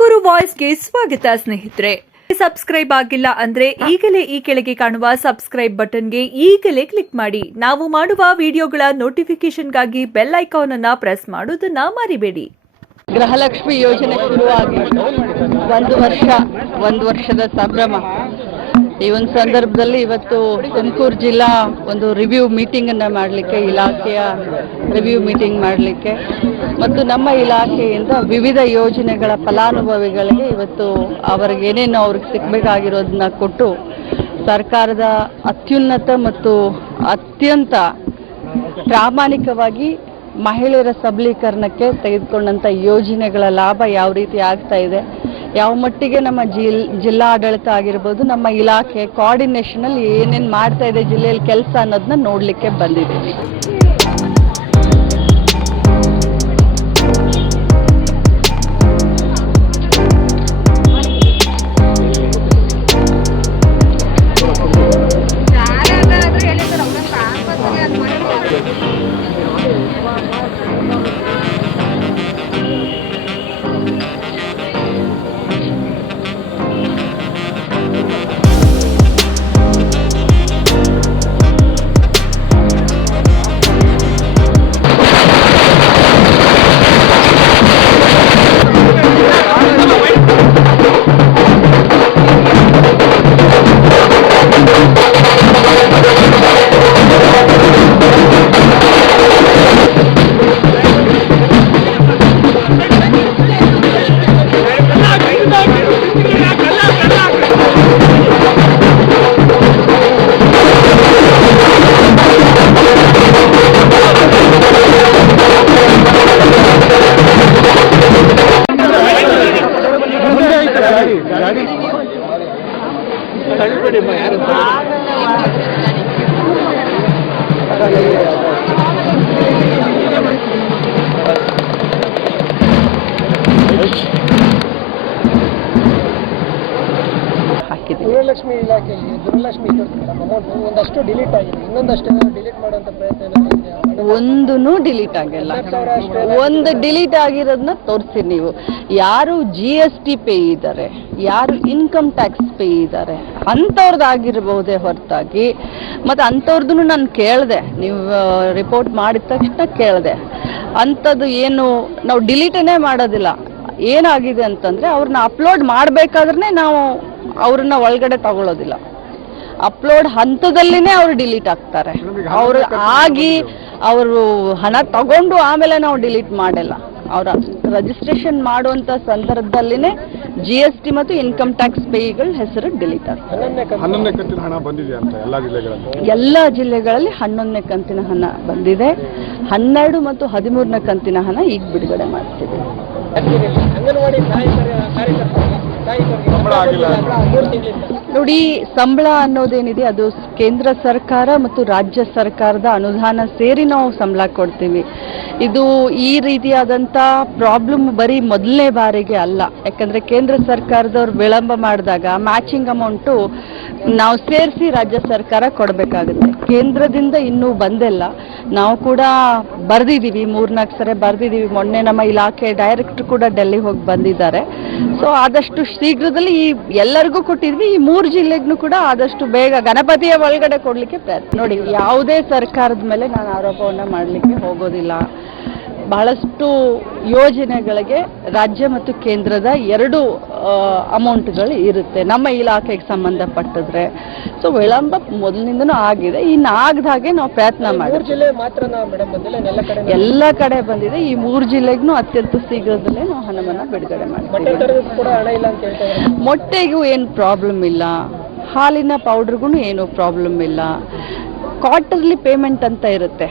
ತುಮಕೂರು ವಾಯ್ಸ್ಗೆ ಸ್ವಾಗತ ಸ್ನೇಹಿತರೆ. ಸಬ್ಸ್ಕ್ರೈಬ್ ಆಗಿಲ್ಲ ಅಂದ್ರೆ ಈಗಲೇ ಈ ಕೆಳಗೆ ಕಾಣುವ ಸಬ್ಸ್ಕ್ರೈಬ್ ಬಟನ್ಗೆ ಈಗಲೇ ಕ್ಲಿಕ್ ಮಾಡಿ. ನಾವು ಮಾಡುವ ವಿಡಿಯೋಗಳ ನೋಟಿಫಿಕೇಶನ್ಗಾಗಿ ಬೆಲ್ ಐಕಾನ್ ಅನ್ನು ಪ್ರೆಸ್ ಮಾಡೋದನ್ನ ಮರಿಬೇಡಿ. ಗೃಹಲಕ್ಷ್ಮಿ ಯೋಜನೆ ಶುರುವಾಗಿ ಒಂದು ವರ್ಷದ ಸಂಭ್ರಮ. ಈ ಒಂದು ಸಂದರ್ಭದಲ್ಲಿ ಇವತ್ತು ತುಮಕೂರು ಜಿಲ್ಲಾ ಒಂದು ರಿವ್ಯೂ ಮೀಟಿಂಗನ್ನು ಮಾಡಲಿಕ್ಕೆ, ಇಲಾಖೆಯ ರಿವ್ಯೂ ಮೀಟಿಂಗ್ ಮಾಡಲಿಕ್ಕೆ ಮತ್ತು ನಮ್ಮ ಇಲಾಖೆಯಿಂದ ವಿವಿಧ ಯೋಜನೆಗಳ ಫಲಾನುಭವಿಗಳಿಗೆ ಇವತ್ತು ಅವರಿಗೆ ಏನೇನು ಅವ್ರಿಗೆ ಸಿಗಬೇಕಾಗಿರೋದನ್ನ ಕೊಟ್ಟು ಸರ್ಕಾರದ ಅತ್ಯುನ್ನತ ಮತ್ತು ಅತ್ಯಂತ ಪ್ರಾಮಾಣಿಕವಾಗಿ ಮಹಿಳೆಯರ ಸಬಲೀಕರಣಕ್ಕೆ ತೆಗೆದುಕೊಂಡಂಥ ಯೋಜನೆಗಳ ಲಾಭ ಯಾವ ರೀತಿ ಆಗ್ತಾ ಇದೆ, ಯಾವ ಮಟ್ಟಿಗೆ ನಮ್ಮ ಜಿಲ್ಲಾಡಳಿತ ಆಗಿರ್ಬೋದು, ನಮ್ಮ ಇಲಾಖೆ ಕೋಆರ್ಡಿನೇಷನಲ್ಲಿ ಏನೇನು ಮಾಡ್ತಾ ಇದೆ ಜಿಲ್ಲೆಯಲ್ಲಿ ಕೆಲಸ ಅನ್ನೋದನ್ನ ನೋಡಲಿಕ್ಕೆ ಬಂದಿದ್ದೀವಿ. ಗೃಹಲಕ್ಷ್ಮಿ ಇಲಾಖೆಯಲ್ಲಿ ಗೃಹಲಕ್ಷ್ಮಿ ಅಮೌಂಟ್ ಒಂದಷ್ಟು ಡಿಲೀಟ್ ಆಗಿದೆ, ಇನ್ನೊಂದಷ್ಟು ಡಿಲೀಟ್ ಮಾಡುವಂತ ಪ್ರಯತ್ನ ಒಂದೂ ಡಿಲೀಟ್ ಆಗಿಲ್ಲ. ಒಂದು ಡಿಲೀಟ್ ಆಗಿರೋದನ್ನ ತೋರಿಸಿ ನೀವು. ಯಾರು GST ಪೇ ಇದ್ದಾರೆ, ಯಾರು ಇನ್ಕಮ್ ಟ್ಯಾಕ್ಸ್ ಪೇ ಇದ್ದಾರೆ ಅಂಥವ್ರದ್ದಾಗಿರ್ಬಹುದೇ ಹೊರತಾಗಿ, ಮತ್ತು ಅಂಥವ್ರದ್ದು ನಾನು ಕೇಳಿದೆ, ನೀವು ರಿಪೋರ್ಟ್ ಮಾಡಿದ ತಕ್ಷಣ ಕೇಳಿದೆ, ಅಂಥದ್ದು ಏನು ನಾವು ಡಿಲೀಟೇ ಮಾಡೋದಿಲ್ಲ. ಏನಾಗಿದೆ ಅಂತಂದರೆ ಅವ್ರನ್ನ ಅಪ್ಲೋಡ್ ಮಾಡಬೇಕಾದ್ರೆ ನಾವು ಅವ್ರನ್ನ ಒಳಗಡೆ ತಗೊಳ್ಳೋದಿಲ್ಲ. ಅಪ್ಲೋಡ್ ಹಂತದಲ್ಲಿನೇ ಅವರು ಡಿಲೀಟ್ ಆಗ್ತಾರೆ. ಅವರು ಅವರು ಹಣ ತಗೊಂಡು ಆಮೇಲೆ ನಾವು ಡಿಲೀಟ್ ಮಾಡಲ್ಲ. ಅವರ ರಿಜಿಸ್ಟ್ರೇಷನ್ ಮಾಡುವಂಥ ಸಂದರ್ಭದಲ್ಲಿನೇ GST ಮತ್ತು ಇನ್ಕಮ್ ಟ್ಯಾಕ್ಸ್ ಪೇಗಳ ಹೆಸರು ಡಿಲೀಟ್ ಆಗ್ತದೆ. ಎಲ್ಲ ಜಿಲ್ಲೆಗಳಲ್ಲಿ 11ನೇ ಕಂತಿನ ಹಣ ಬಂದಿದೆ. 12 ಮತ್ತು 13ನೇ ಕಂತಿನ ಹಣ ಈಗ ಬಿಡುಗಡೆ ಮಾಡ್ತೀವಿ. ನೋಡಿ, ಸಂಬಳ ಅನ್ನೋದೇನಿದೆ ಅದು ಕೇಂದ್ರ ಸರ್ಕಾರ ಮತ್ತು ರಾಜ್ಯ ಸರ್ಕಾರದ ಅನುದಾನ ಸೇರಿ ನಾವು ಸಂಬಳ ಕೊಡ್ತೀವಿ. ಇದು ಈ ರೀತಿಯಾದಂಥ ಪ್ರಾಬ್ಲಮ್ ಬರೀ ಮೊದಲನೇ ಬಾರಿಗೆ ಅಲ್ಲ. ಯಾಕಂದರೆ ಕೇಂದ್ರ ಸರ್ಕಾರದವ್ರು ವಿಳಂಬ ಮಾಡಿದಾಗ ಮ್ಯಾಚಿಂಗ್ ಅಮೌಂಟು ನಾವು ಸೇರಿಸಿ ರಾಜ್ಯ ಸರ್ಕಾರ ಕೊಡಬೇಕಾಗುತ್ತೆ. ಕೇಂದ್ರದಿಂದ ಇನ್ನೂ ಬಂದಿಲ್ಲ. ನಾವು ಕೂಡ ಬರೆದಿದ್ದೀವಿ, 3-4 ಸರಿ ಬರೆದಿದ್ದೀವಿ. ಮೊನ್ನೆ ನಮ್ಮ ಇಲಾಖೆ ಡೈರೆಕ್ಟರ್ ಕೂಡ ಡೆಲ್ಲಿಗೆ ಹೋಗಿ ಬಂದಿದ್ದಾರೆ. ಸೊ ಆದಷ್ಟು ಶೀಘ್ರದಲ್ಲಿ ಈ ಎಲ್ಲರಿಗೂ ಕೊಟ್ಟಿದ್ವಿ. ಈ 3 ಜಿಲ್ಲೆಗೂ ಕೂಡ ಆದಷ್ಟು ಬೇಗ ಗಣಪತಿಯ ಒಳಗಡೆ ಕೊಡಲಿಕ್ಕೆ ಪ್ರಯತ್ನ. ನೋಡಿ, ಯಾವುದೇ ಸರ್ಕಾರದ ಮೇಲೆ ನಾನು ಆರೋಪವನ್ನು ಮಾಡಲಿಕ್ಕೆ ಹೋಗೋದಿಲ್ಲ. ಬಹಳಷ್ಟು ಯೋಜನೆಗಳಿಗೆ ರಾಜ್ಯ ಮತ್ತು ಕೇಂದ್ರದ 2 ಅಮೌಂಟ್ಗಳು ಇರುತ್ತೆ ನಮ್ಮ ಇಲಾಖೆಗೆ ಸಂಬಂಧಪಟ್ಟಿದ್ರೆ. ಸೊ ವಿಳಂಬ ಮೊದಲಿನಿಂದನೂ ಆಗಿದೆ. ಇನ್ನು ಆಗದಾಗೆ ನಾವು ಪ್ರಯತ್ನ ಮಾಡಿದ್ವಿ. ಎಲ್ಲ ಕಡೆ ಬಂದಿದೆ. ಈ 3 ಜಿಲ್ಲೆಗೂ ಅತ್ಯಂತ ಶೀಘ್ರದಲ್ಲೇ ನಾವು ಹಣವನ್ನು ಬಿಡುಗಡೆ ಮಾಡ್ತೀವಿ. ಮೊಟ್ಟೆಗೂ ಏನು ಪ್ರಾಬ್ಲಮ್ ಇಲ್ಲ, ಹಾಲಿನ ಪೌಡ್ರಿಗೂ ಏನು ಪ್ರಾಬ್ಲಮ್ ಇಲ್ಲ. ಕ್ವಾರ್ಟರ್ಲಿ ಪೇಮೆಂಟ್ ಅಂತ ಇರುತ್ತೆ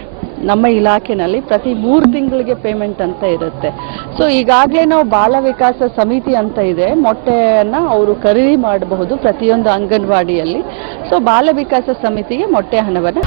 ನಮ್ಮ ಇಲಾಖೆನಲ್ಲಿ, ಪ್ರತಿ 3 ತಿಂಗಳಿಗೆ ಪೇಮೆಂಟ್ ಅಂತ ಇರುತ್ತೆ. ಸೊ ಈಗಾಗಲೇ ನಾವು ಬಾಲ ವಿಕಾಸ ಸಮಿತಿ ಅಂತ ಇದೆ, ಮೊಟ್ಟೆಯನ್ನು ಅವರು ಖರೀದಿ ಮಾಡಬಹುದು ಪ್ರತಿಯೊಂದು ಅಂಗನವಾಡಿಯಲ್ಲಿ. ಸೊ ಬಾಲ ವಿಕಾಸ ಸಮಿತಿಗೆ ಮೊಟ್ಟೆ ಹಣವನ್ನು